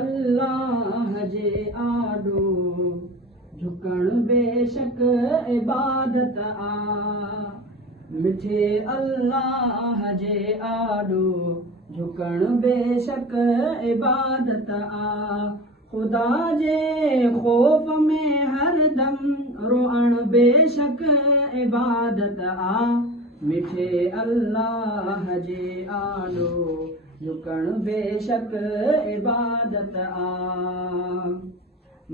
अल्लाह जे आॾो झुकण बेशक इबादत आ मिठे अल्लाह जे आॾो झुकण बेशक इबादत आ ख़ुदा जे ख़ौफ़ में हरदम रोअण बेशक इबादत आ मिठे अल्लाह जे आॾो झुकण बेशक इबादत आ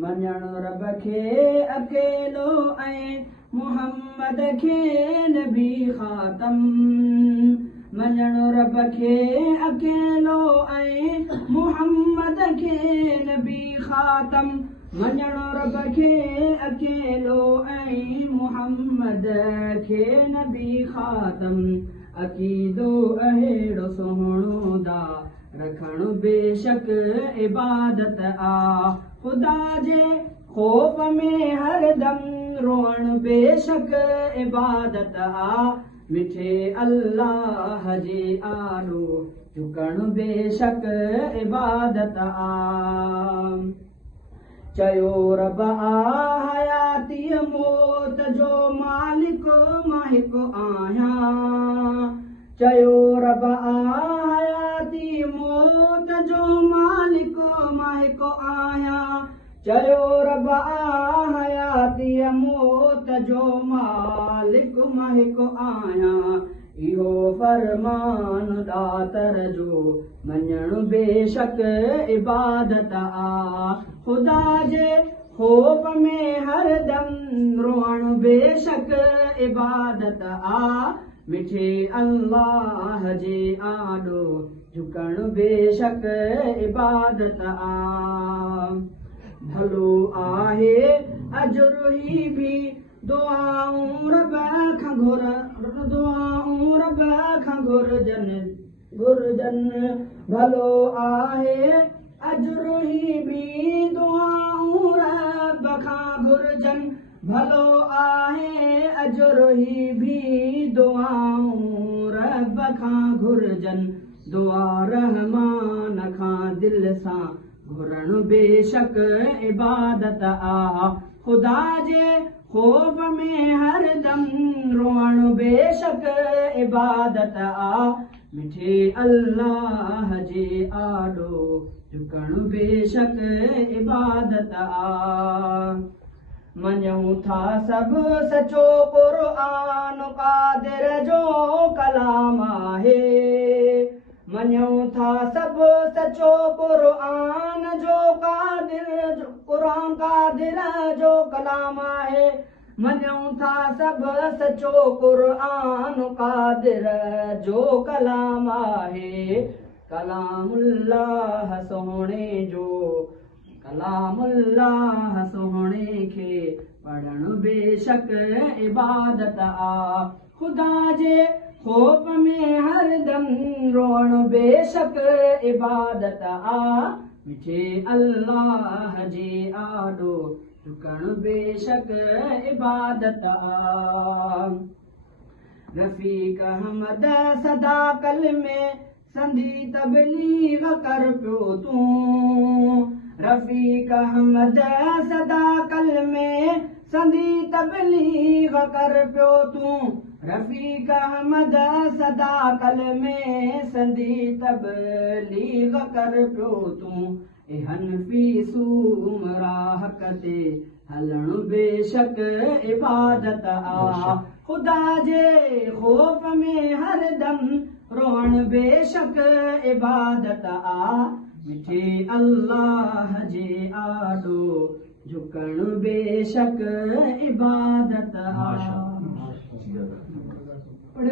मञण रब खे अकेलो ऐं मुहम्मद खे नबी ख़ातम मञण रब खे अकेलो ऐं मुहम्मद खे नबी ख़ातम मञण रब खे अकेलो ऐं मुहम्मद खे नबी ख़ातम अक़ीदो अहिड़ो सुहिणो दा रखण बेशक इबादत आ ख़ुदा जे ख़ौफ़ में हरदम रोअण बेशक इबादत आ मिठे अल्लाह जे आॾो झुकण बेशक इबादत आ चयो रब आ हयातीअ मौत जो मालिक मां हिकु आहियां चयो रब आ हयाती मौत जो मालिक मां हिकु आहियां चयो रब आ हयातीअ मौत जो मालिक मां हिकु आहियां इहो फरमान दातर जो मञण बेशक इबादत आ ख़ुदा जे ख़ौफ़ में हरदम रोअण बेशक इबादत आ मिठे अल्लाह जे आॾो झुकण बेशक इबादत आ भलो आहे अजुर ही बि दुआऊं रब खां घुरजनि भलो आहे अजुर ही बि दुआऊं रब खां घुरजनि भलो आहे अजुर ही बि दुआऊं रब खां घुरजनि दुआ रहमान खां दिलि सां घुरण बेशक इबादत आ ख़ुदा जे ख़ौफ़ में हरदम रोअण बेशक इबादत आ मिठे अल्लाह जे आॾो झुकण बेशक इबादत आ मञूं था सभु सचो क़ुर्आन क़ादिर जो कलाम आहे मञूं था सभु सचो क़ुर्आन जो क़ादिर जो कलाम आहे मञूं था सभु सचो क़ुर्आन क़ादिर जो कलाम आहे कलामुल्लाह सोहणे जो कलामुल्लाह सोहणे खे पढ़ण बेशक इबादत आ ख़ुदा जे ख़ौफ़ में हरदम रोअण बेशक इबादत आ मिठे अल्लाह जे आॾो झुकण बेशक इबादत आ रफ़ीक अहमद सदा कल में संधी तबलीग कर पियो तूं रफ़ीक अहमद सदा कल में संधी तबलीग कर पियो तूं रफ़ीक अहमद सदा कल में संधी तबलीग कर पियो तूं हनफी सूम राह ते हलण बेशक इबादत आ ख़ुदा जे ख़ौफ़ में हरदम रोअण बेशक इबादत आ मिठे अल्लाह जे आॾो झुकण बेशक इबादत आ